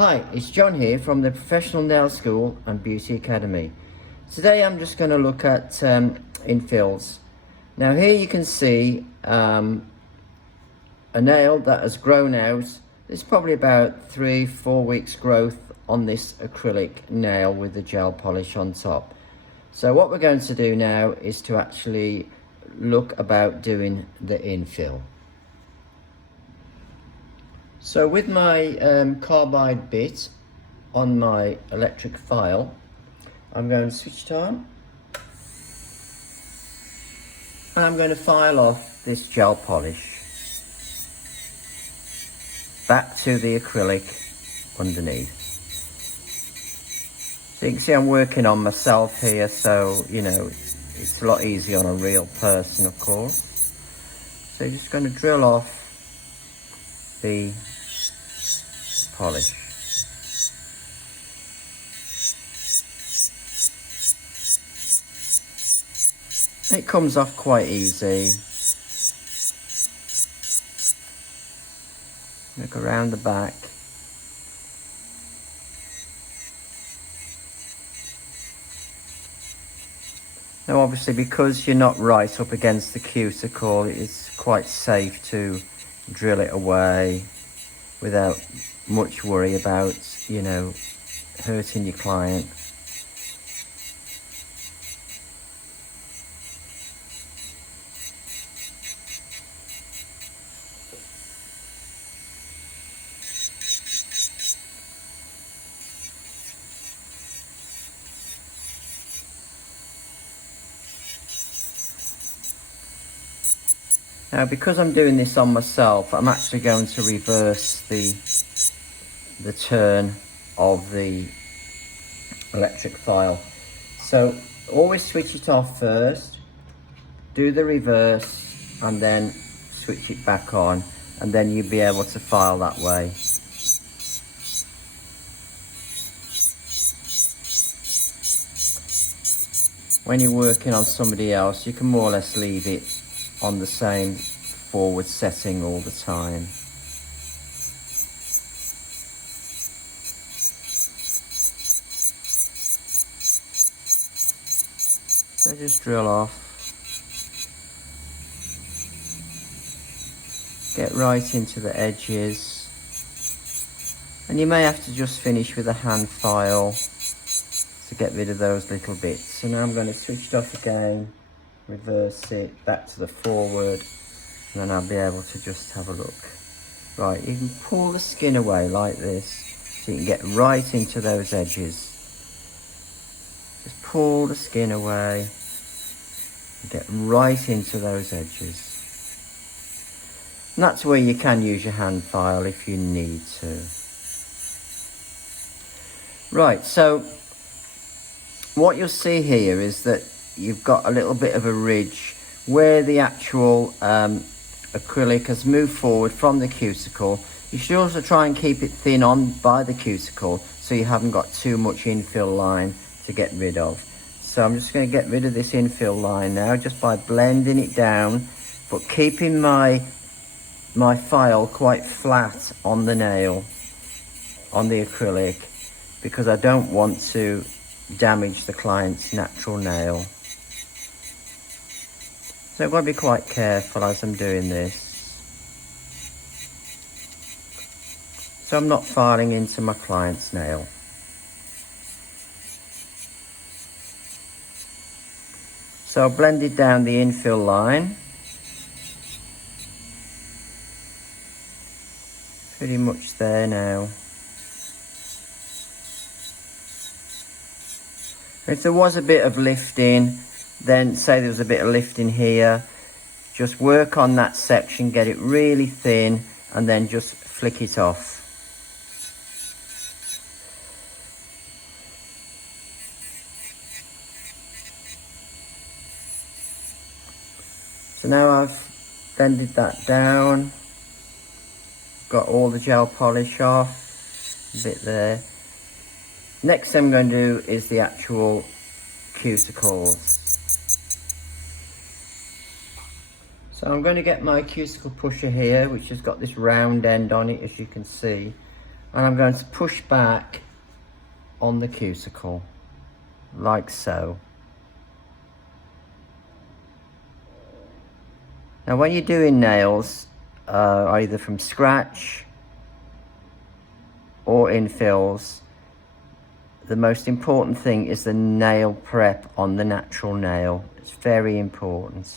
Hi, it's John here from the Professional Nail School and Beauty Academy. Today I'm just going to look at infills. Now here you can see a nail that has grown out. There's probably about 3-4 weeks growth on this acrylic nail with the gel polish on top. So what we're going to do now is to actually look about doing the infill. So with my carbide bit on my electric file, I'm going to switch it on. And I'm going to file off this gel polish back to the acrylic underneath. So you can see I'm working on myself here, so you know it's a lot easier on a real person, of course. So you're just going to drill off the polish. It comes off quite easy. Look around the back. Now obviously because you're not right up against the cuticle, it's quite safe to drill it away without much worry about, you know, hurting your client. Now because I'm doing this on myself, I'm actually going to reverse the turn of the electric file. So always switch it off first, do the reverse and then switch it back on, and then you'll be able to file that way. When you're working on somebody else, you can more or less leave it on the same forward setting all the time. So just drill off, get right into the edges, and you may have to just finish with a hand file to get rid of those little bits. So now I'm going to switch it off again, reverse it back to the forward, and then I'll be able to just have a look. Right, you can pull the skin away like this so you can get right into those edges. Just pull the skin away and get right into those edges. And that's where you can use your hand file if you need to. Right, so what you'll see here is that you've got a little bit of a ridge where the actual acrylic has moved forward from the cuticle. You should also try and keep it thin on by the cuticle so you haven't got too much infill line to get rid of. So I'm just going to get rid of this infill line now just by blending it down, but keeping my file quite flat on the nail, on the acrylic, because I don't want to damage the client's natural nail. So I've got to be quite careful as I'm doing this. So I'm not filing into my client's nail. So I've blended down the infill line. Pretty much there now. If there was a bit of lifting, then say there was a bit of lifting here, just work on that section, get it really thin, and then just flick it off. So now I've blended that down, got all the gel polish off, a bit there. Next thing I'm going to do is the actual cuticles. So I'm going to get my cuticle pusher here, which has got this round end on it, as you can see. and I'm going to push back on the cuticle like so. Now when you're doing nails, either from scratch or infills, the most important thing is the nail prep on the natural nail. It's very important.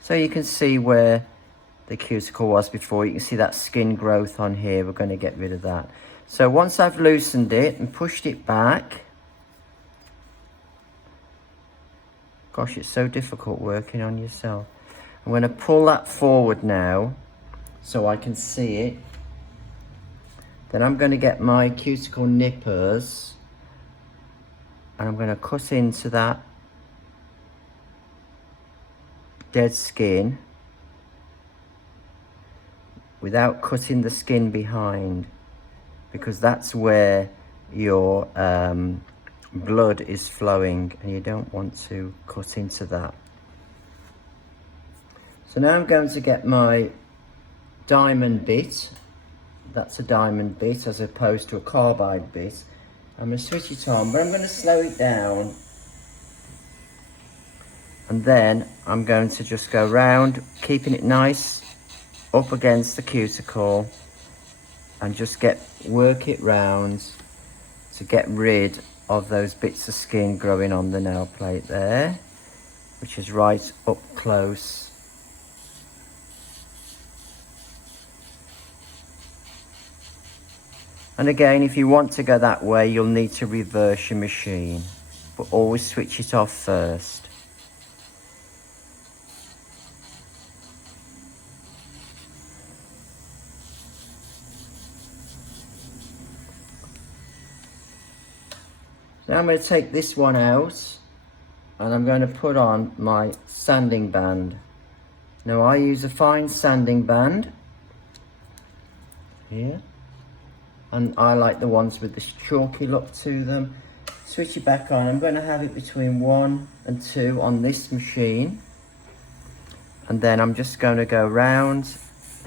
So you can see where the cuticle was before. You can see that skin growth on here. We're going to get rid of that. So once I've loosened it and pushed it back, gosh, it's so difficult working on yourself. I'm going to pull that forward now so I can see it. Then I'm going to get my cuticle nippers and I'm going to cut into that dead skin without cutting the skin behind, because that's where your blood is flowing and you don't want to cut into that. So now I'm going to get my diamond bit. That's a diamond bit as opposed to a carbide bit. I'm going to switch it on, but I'm going to slow it down, and then I'm going to just go round, keeping it nice up against the cuticle, and just work it round to get rid of those bits of skin growing on the nail plate there, which is right up close. And again, if you want to go that way, you'll need to reverse your machine, but always switch it off first. Now I'm going to take this one out and I'm going to put on my sanding band. Now I use a fine sanding band here, and I like the ones with the chalky look to them. Switch it back on. I'm going to have it between 1 and 2 on this machine, and then I'm just going to go round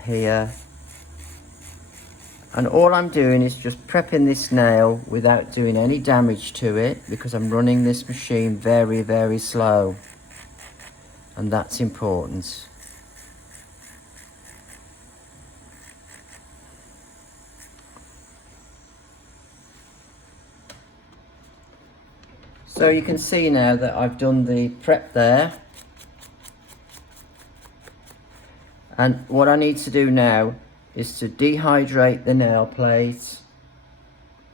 here, and all I'm doing is just prepping this nail without doing any damage to it, because I'm running this machine very, very slow, and that's important. So you can see now that I've done the prep there, and what I need to do now is to dehydrate the nail plate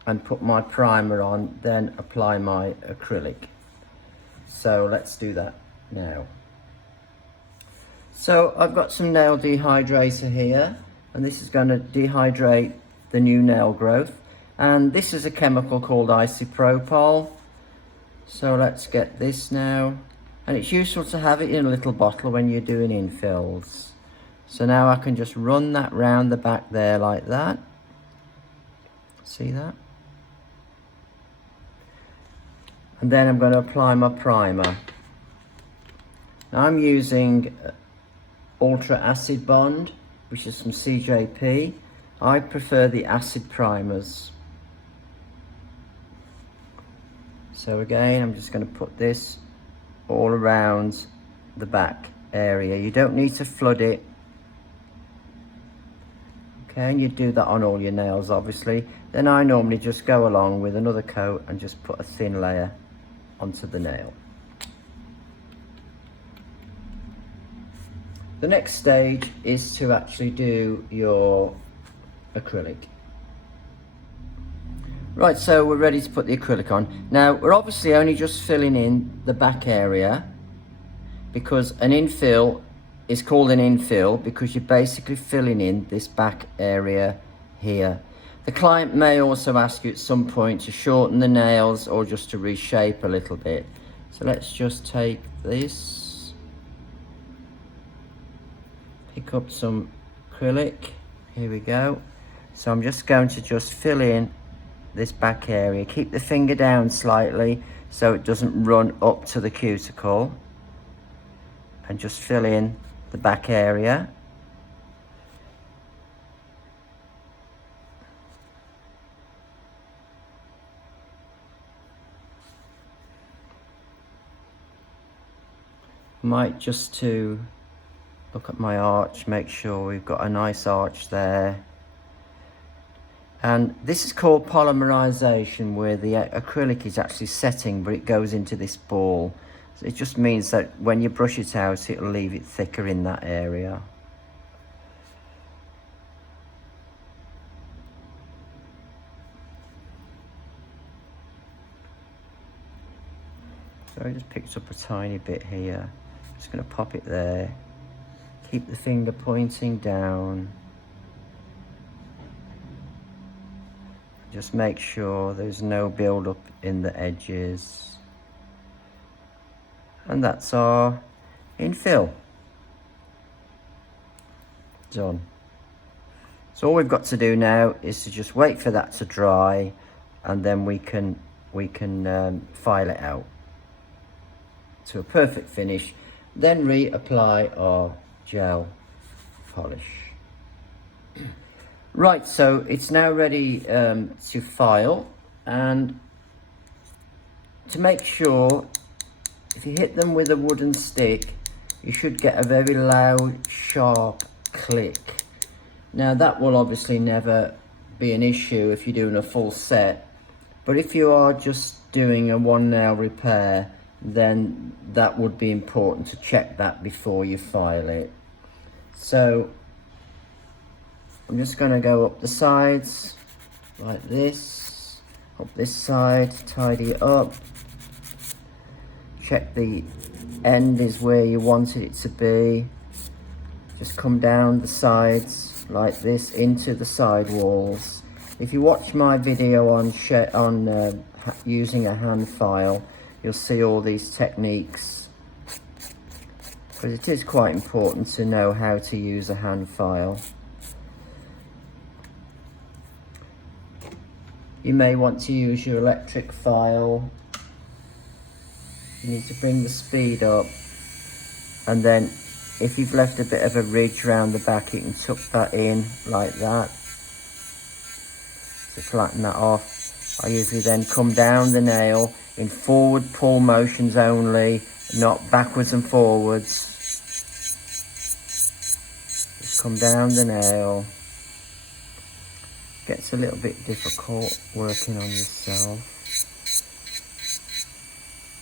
and put my primer on, then apply my acrylic. So let's do that now. So I've got some nail dehydrator here, and this is going to dehydrate the new nail growth, and this is a chemical called isopropyl. So let's get this now, and it's useful to have it in a little bottle when you're doing infills. So now I can just run that round the back there like that. See that? And then I'm going to apply my primer. Now I'm using Ultra Acid Bond, which is from CJP. I prefer the acid primers. So again, I'm just going to put this all around the back area. You don't need to flood it. Okay, and you do that on all your nails, obviously. Then I normally just go along with another coat and just put a thin layer onto the nail. The next stage is to actually do your acrylic. Right, so we're ready to put the acrylic on. Now, we're obviously only just filling in the back area, because an infill is called an infill because you're basically filling in this back area here. The client may also ask you at some point to shorten the nails or just to reshape a little bit. So let's just take this, pick up some acrylic. Here we go. So I'm just going to just fill in this back area. Keep the finger down slightly so it doesn't run up to the cuticle, and just fill in the back area. might just to look at my arch, make sure we've got a nice arch there. And this is called polymerization, where the acrylic is actually setting, but it goes into this ball. So it just means that when you brush it out, it'll leave it thicker in that area. So I just picked up a tiny bit here. Just going to pop it there. Keep the finger pointing down. Just make sure there's no build up in the edges. And that's our infill. Done. So all we've got to do now is to just wait for that to dry, and then we can file it out to a perfect finish, then reapply our gel polish. Right, so it's now ready to file, and to make sure, if you hit them with a wooden stick, you should get a very loud, sharp click. Now that will obviously never be an issue if you're doing a full set, but if you are just doing a one nail repair, then that would be important to check that before you file it. So I'm just going to go up the sides like this, up this side, tidy it up, check the end is where you wanted it to be, just come down the sides like this into the side walls. If you watch my video on using a hand file, you'll see all these techniques, because it is quite important to know how to use a hand file. You may want to use your electric file. You need to bring the speed up, and then if you've left a bit of a ridge around the back, you can tuck that in like that to flatten that off. I usually then come down the nail in forward pull motions only, not backwards and forwards. Just come down the nail. Gets a little bit difficult working on yourself.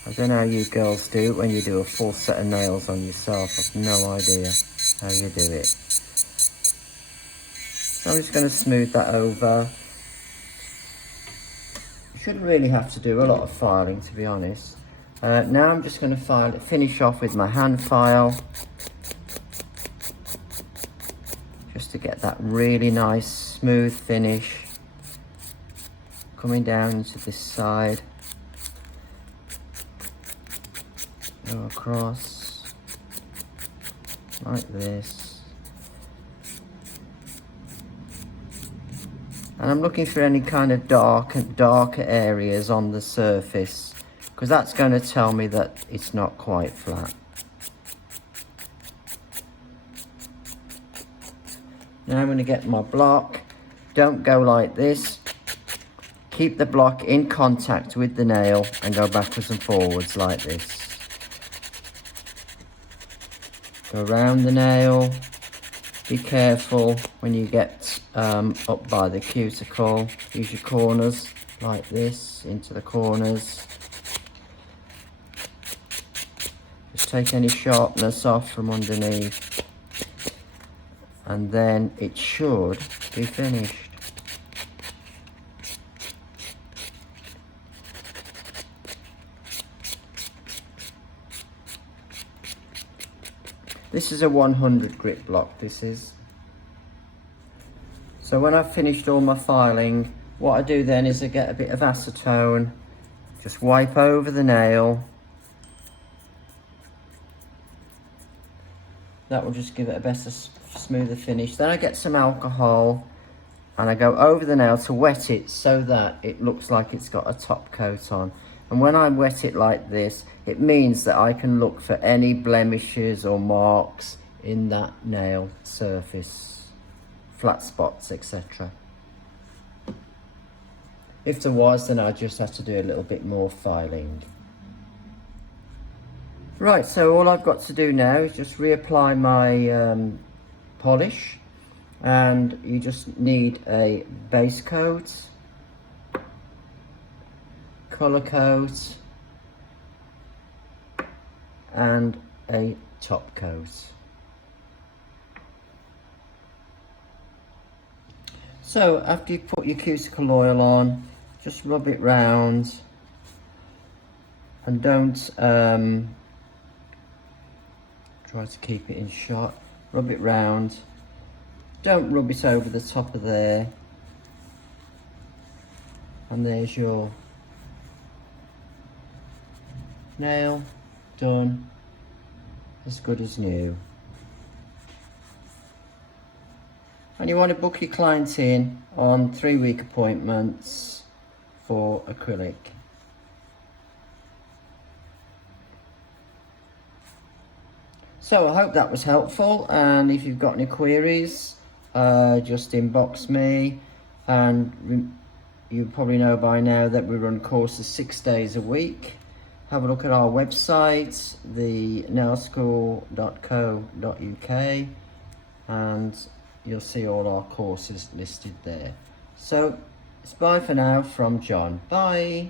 I don't know how you girls do it when you do a full set of nails on yourself. I've no idea how you do it. So I'm just going to smooth that over. You shouldn't really have to do a lot of filing, to be honest. Now I'm just going to finish off with my hand file, just to get that really nice smooth finish. Coming down to this side, go across like this, and I'm looking for any kind of darker areas on the surface, because that's going to tell me that it's not quite flat. Now I'm going to get my block. Don't go like this. Keep the block in contact with the nail and go backwards and forwards like this. Go around the nail. Be careful when you get up by the cuticle. Use your corners like this, into the corners. Just take any sharpness off from underneath, and then it should be finished. This is a 100 grit block, this is. So when I've finished all my filing, what I do then is I get a bit of acetone, just wipe over the nail. That will just give it a better, smoother finish. Then I get some alcohol and I go over the nail to wet it so that it looks like it's got a top coat on. And when I wet it like this, it means that I can look for any blemishes or marks in that nail surface, flat spots, etc. If there was, then I just have to do a little bit more filing. Right, so all I've got to do now is just reapply my polish, and you just need a base coat, colour coat, and a top coat. So after you put your cuticle oil on, just rub it round, and don't try to keep it in shot. Rub it round, don't rub it over the top of there, and there's your nail done, as good as new. And you want to book your client in on 3-week appointments for acrylic. So I hope that was helpful, and if you've got any queries, just inbox me. And you probably know by now that we run courses 6 days a week. Have a look at our website, thenailschool.co.uk, and you'll see all our courses listed there. So it's bye for now from John. Bye.